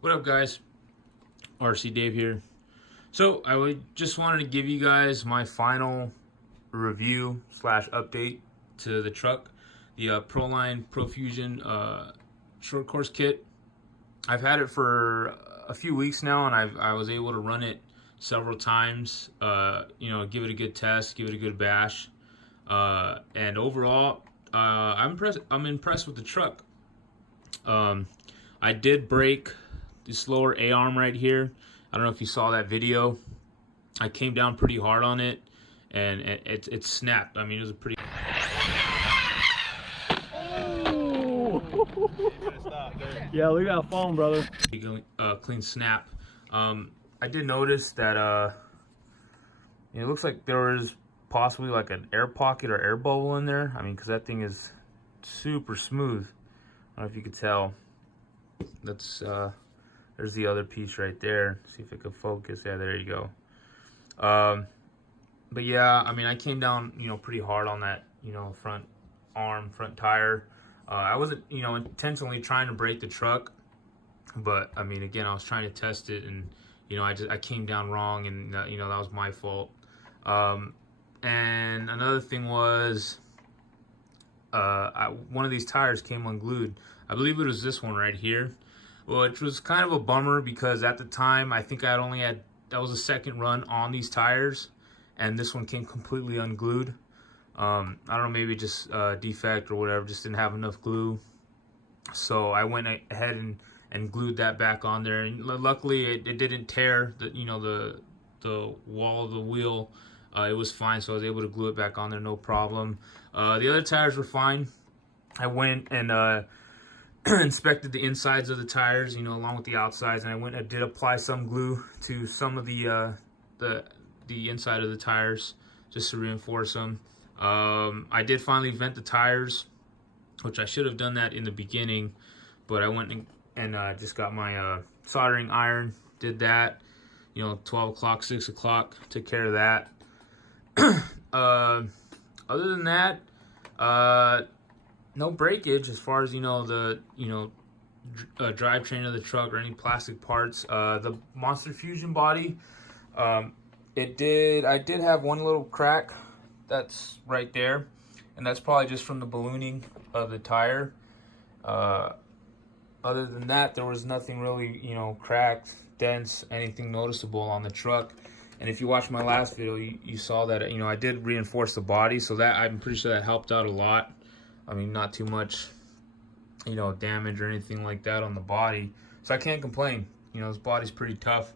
What up, guys? RC Dave here. So just wanted to give you guys my final review slash update to the truck, the ProLine Pro-fusion short course kit. I've had it for a few weeks now, and I was able to run it several times. Give it a good test, give it a good bash, and overall, I'm impressed with the truck. I did break this lower A-arm right here. I don't know if you saw that video. I came down pretty hard on it, and it snapped. I mean, it was a pretty... Yeah, look at that foam, brother. Clean snap. I did notice that it looks like there was possibly like an air pocket or air bubble in there. I mean, because that thing is super smooth. I don't know if you could tell. That's there's the other piece right there. See if it could focus. Yeah, there you go. But yeah, I mean, I came down, pretty hard on that, front tire. I wasn't, intentionally trying to break the truck, but I mean, again, I was trying to test it, and I came down wrong, and that was my fault. And another thing was, one of these tires came unglued. I believe it was this one right here, which was kind of a bummer because at the time I think that was the second run on these tires, and this one came completely unglued. I don't know, maybe just defect or whatever, just didn't have enough glue. So I went ahead and glued that back on there, and luckily it didn't tear the wall of the wheel. It was fine, so I was able to glue it back on there, no problem. The other tires were fine. I went and inspected the insides of the tires, along with the outsides, and I did apply some glue to some of the inside of the tires just to reinforce them. I did finally vent the tires, which I should have done that in the beginning, but I went and just got my soldering iron, did that, 12 o'clock, 6 o'clock, took care of that. Other than that, no breakage as far as the drivetrain of the truck or any plastic parts. The Monster Fusion body, I did have one little crack that's right there, and that's probably just from the ballooning of the tire. Other than that, there was nothing really cracked, dents, anything noticeable on the truck. And if you watched my last video, you saw that I did reinforce the body, so that I'm pretty sure that helped out a lot. I mean, not too much, damage or anything like that on the body. So I can't complain. This body's pretty tough,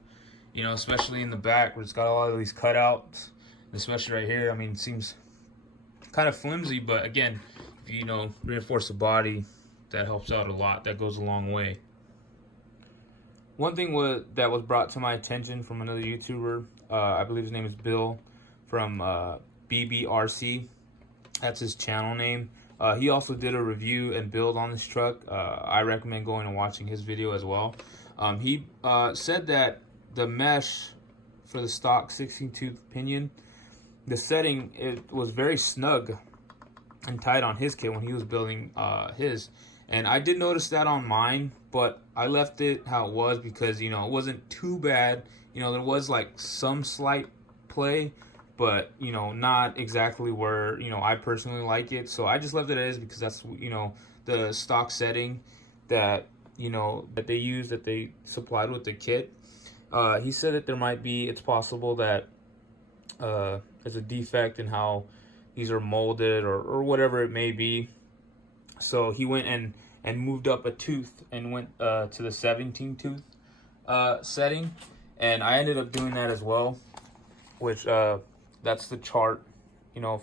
especially in the back where it's got a lot of these cutouts, especially right here. I mean, it seems kind of flimsy, but again, if you reinforce the body, that helps out a lot. That goes a long way. One thing that was brought to my attention from another YouTuber, I believe his name is Bill from BBRC. That's his channel name. He also did a review and build on this truck. I recommend going and watching his video as well. He said that the mesh for the stock 16-tooth pinion, the setting, it was very snug and tight on his kit when he was building his. And I did notice that on mine, but I left it how it was because, it wasn't too bad. There was like some slight play, but not exactly where I personally like it. So I just left it as because that's the stock setting that that they use, that they supplied with the kit. He said that it's possible that there's a defect in how these are molded or whatever it may be. So he went and moved up a tooth and went to the 17-tooth setting, and I ended up doing that as well, which that's the chart,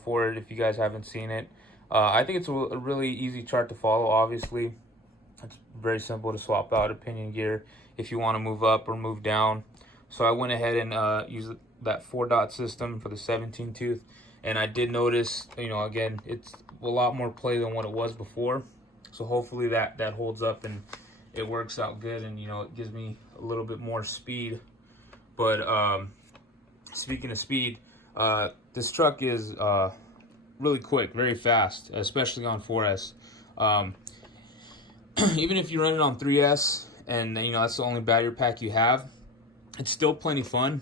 for it if you guys haven't seen it. I think it's a really easy chart to follow. Obviously, it's very simple to swap out a pinion gear if you want to move up or move down. So I went ahead and used that 4-dot system for the 17-tooth, and I did notice, again, it's a lot more play than what it was before. So hopefully that holds up and it works out good, and it gives me a little bit more speed. But speaking of speed, this truck is really quick, very fast, especially on 4S. Even if you run it on 3S and you know that's the only battery pack you have, it's still plenty fun.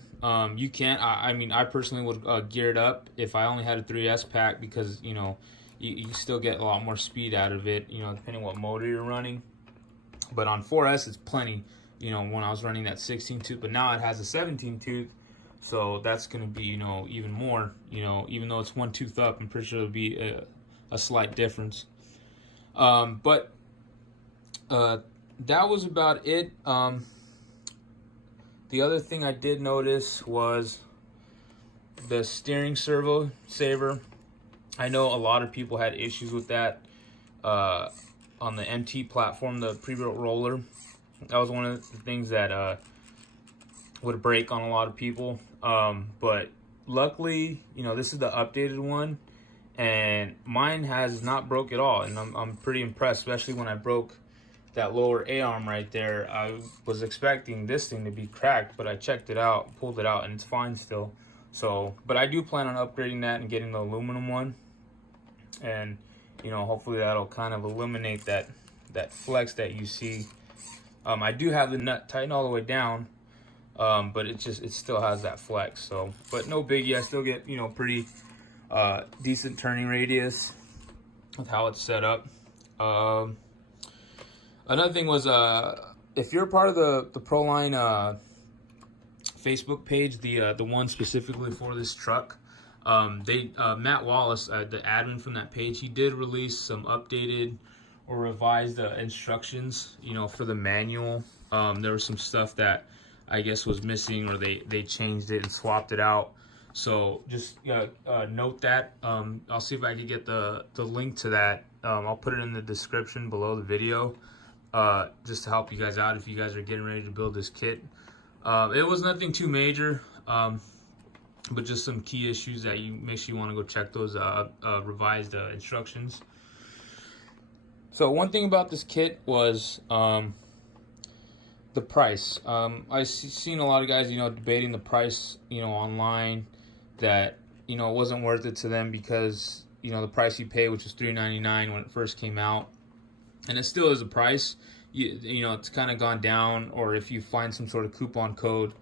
You can't. I mean, I personally would gear it up if I only had a 3S pack, because you know you still get a lot more speed out of it. You know, depending what motor you're running. But on 4S, it's plenty. You know, when I was running that 16 tooth, but now it has a 17 tooth, so that's going to be, you know, even more. You know, even though it's one tooth up, I'm pretty sure it'll be a slight difference. But that was about it. The other thing I did notice was the steering servo saver. I know a lot of people had issues with that on the MT platform, the pre-built roller. That was one of the things that would break on a lot of people. But luckily, you know, this is the updated one, and mine has not broke at all, and I'm pretty impressed, especially when I broke that lower A-arm right there. I was expecting this thing to be cracked, but I checked it out, pulled it out, and it's fine still. So, but I do plan on upgrading that and getting the aluminum one, and you know, hopefully that'll kind of eliminate that flex that you see. I do have the nut tightened all the way down, but it still has that flex. So, but no biggie. I still get, you know, pretty decent turning radius with how it's set up. Another thing was, if you're part of the ProLine Facebook page, the one specifically for this truck, Matt Wallace, the admin from that page, he did release some updated or revised instructions, you know, for the manual. There was some stuff that I guess was missing, or they changed it and swapped it out. So just note that. I'll see if I can get the link to that. I'll put it in the description below the video, just to help you guys out if you guys are getting ready to build this kit. It was nothing too major, but just some key issues that makes you want to go check those revised instructions. So one thing about this kit was the price. I've seen a lot of guys, you know, debating the price, you know, online, that, you know, it wasn't worth it to them because, you know, the price you pay, which was $399 when it first came out, and it still is a price. You know, it's kind of gone down, or if you find some sort of coupon code,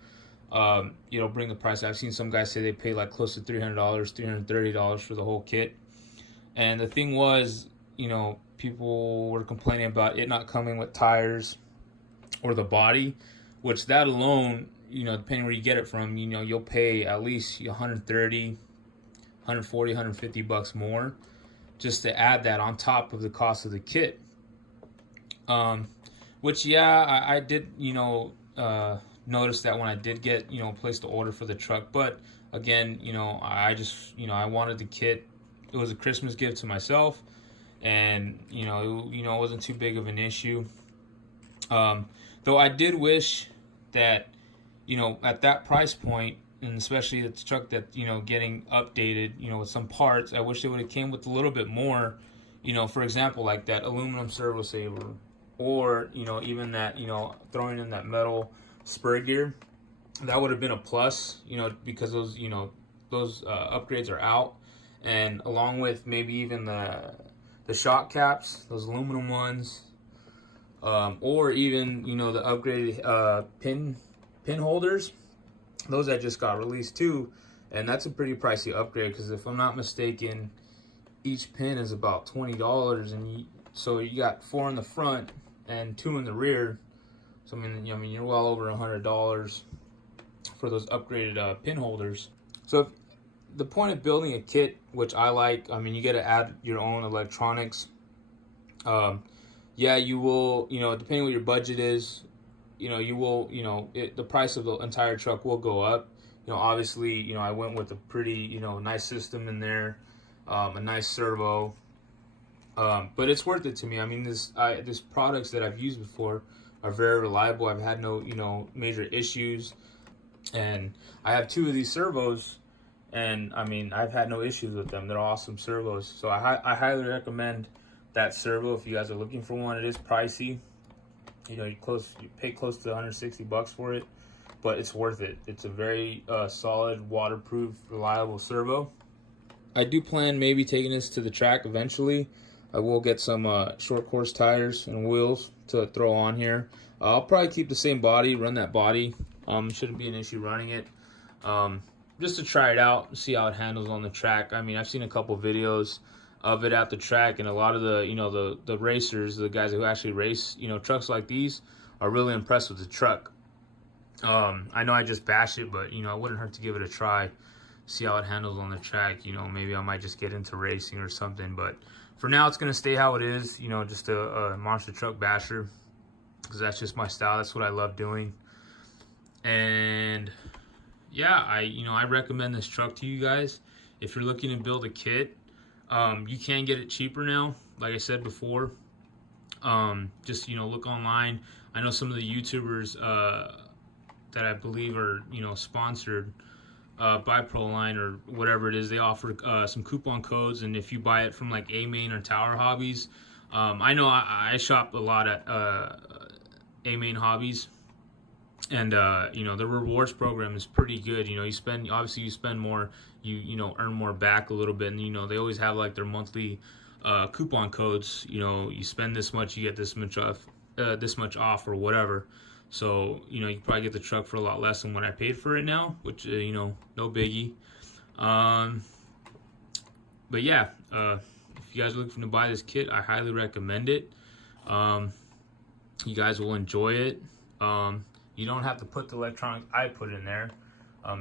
you know, bring the price. I've seen some guys say they pay like close to $300, $330 for the whole kit. And the thing was, you know, people were complaining about it not coming with tires or the body, which that alone, you know, depending where you get it from, you know, you'll pay at least 130, 140, 150 bucks more just to add that on top of the cost of the kit. Which, yeah, I did, you know, notice that when I did get, you know, placed the order for the truck. But again, you know, I just, you know, I wanted the kit. It was a Christmas gift to myself, and you know, it wasn't too big of an issue. Though I did wish that, you know, at that price point, and especially the truck that, you know, getting updated, you know, with some parts, I wish it would have came with a little bit more, you know, for example, like that aluminum servo saver, or, you know, even that, you know, throwing in that metal spur gear. That would have been a plus, you know, because those, you know, those upgrades are out, and along with maybe even the shock caps, those aluminum ones, or even, you know, the upgraded pin holders, those that just got released too, and that's a pretty pricey upgrade, because if I'm not mistaken, each pin is about $20, and so you got 4 in the front and 2 in the rear. So I mean you're well over $100 for those upgraded pin holders. So the point of building a kit, which I like, I mean, you got to add your own electronics. Yeah, you will, you know, depending what your budget is, you know, you will, you know, the price of the entire truck will go up. You know, obviously, you know, I went with a pretty, you know, nice system in there, a nice servo, but it's worth it to me. I mean, this products that I've used before are very reliable. I've had no, you know, major issues, and I have 2 of these servos, and I mean, I've had no issues with them. They're awesome servos. So I highly recommend that servo if you guys are looking for one. It is pricey. You know, you pay close to 160 bucks for it, but it's worth it. It's a very solid, waterproof, reliable servo. I do plan maybe taking this to the track eventually. I will get some short course tires and wheels to throw on here. I'll probably keep the same body, run that body. Shouldn't be an issue running it. Just to try it out, see how it handles on the track. I mean, I've seen a couple videos of it at the track, and a lot of the the racers, the guys who actually race trucks like these, are really impressed with the truck. I know I just bashed it, but it wouldn't hurt to give it a try, see how it handles on the track. Maybe I might just get into racing or something, but for now it's gonna stay how it is, just a monster truck basher, because that's just my style. That's what I love doing. And yeah, I recommend this truck to you guys if you're looking to build a kit. You can get it cheaper now, like I said before. Just look online. I know some of the YouTubers that I believe are sponsored by ProLine or whatever it is, they offer some coupon codes, and if you buy it from like A-Main or Tower Hobbies, I know I shop a lot at A-Main Hobbies, and the rewards program is pretty good. You spend more, you earn more back a little bit, and they always have like their monthly coupon codes. You spend this much, you get this much off or whatever. So you can probably get the truck for a lot less than what I paid for it now, which no biggie. But yeah, if you guys are looking to buy this kit, I highly recommend it. You guys will enjoy it. You don't have to put the electronics I put in there.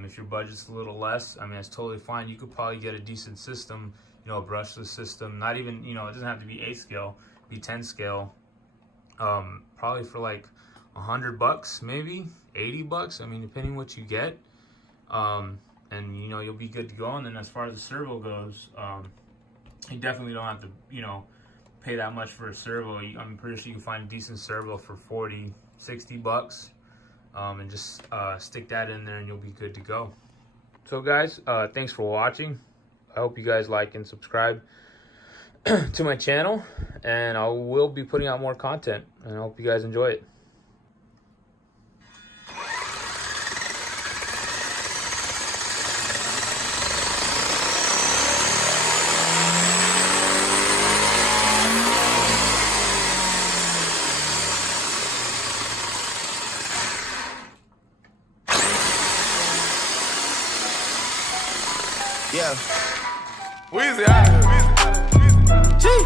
If your budget's a little less, I mean, it's totally fine. You could probably get a decent system, a brushless system. Not even, it doesn't have to be 8 scale, be 10 scale. Probably for like $100, maybe $80. I mean, depending what you get. And you'll be good to go. And then as far as the servo goes, you definitely don't have to, pay that much for a servo. I'm pretty sure you can find a decent servo for $40, $60. And just stick that in there and you'll be good to go. So guys, thanks for watching. I hope you guys like and subscribe to my channel, and I will be putting out more content, and I hope you guys enjoy it. Yeah. Weezy out of here. Gee.